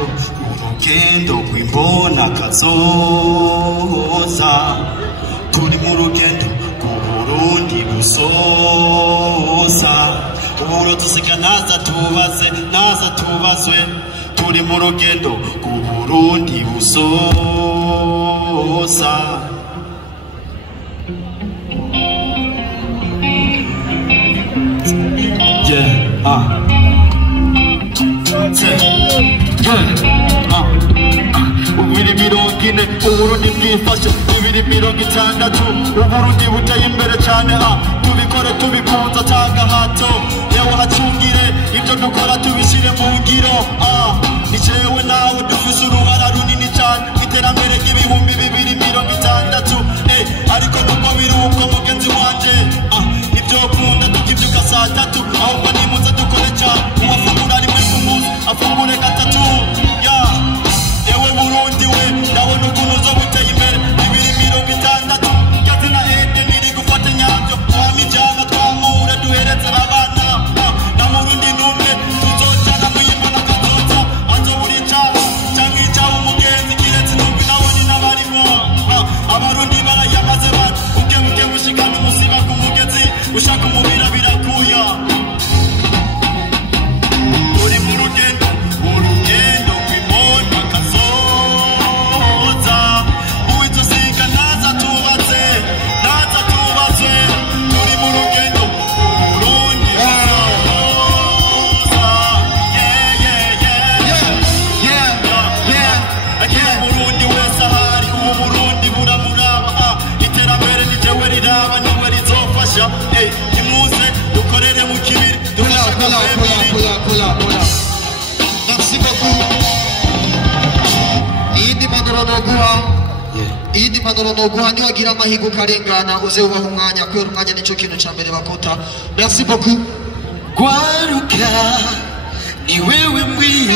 urugendo rw'imbona kazoza turi mu rugendo rw'Uburundi busoza uburo dusika naza tubazwe turi mu rugendo rw'Uburundi busoza ubiri mirongo ine Uburundi bwifashe bibiri mirongo itandatu Uburundi buteye imbere cyane tubikore tubikunze atagahato yewe hacungire ibyo dukora tubishyire mu ngiro ni jewe nawe dufise uruhara runini cyane iterambere ry'ibihumbi bibiri mirongo itandatu ariko nuko biri uko mugenzi wanje ibyo kunda tukibyuka saa tatu ahubwo nimuze dukore cyane uwafungura rimwe ku munsi afungure gatatu yewe Burundi we ndabona ukuntu uzo buteye imbere bibiri mirongo itandatu gazina ede niri gufata nyabyo twama ivyama twamure duhereze abana na Murundi numwe tuzojana mwiyimana kazoza anzo buri cabo canke icabo umugenzi kiretse numvi naboni n'abarimo abarundi barayamaze bati ukebuke bushikana umusiba ku mugezi ushaka umubira birakuya turi mu rugendo rw'imbona kazoza uwitosika naza tubatse turi mu rugendo Burundi busoza Burundi wese ahari ubu Burundi buramuraba iterambere ni jewe riraba niwe rizofasha nimuze dukorere mu kibiri Kula. Merci beaucoup. Iyi manuro noguha niwagira amahigo ukarengana uze ubaha umwanya kubera umwanya nicyo kintu cya mbere bakota. Merci beaucoup. Gwaruka ni wewe mbwiye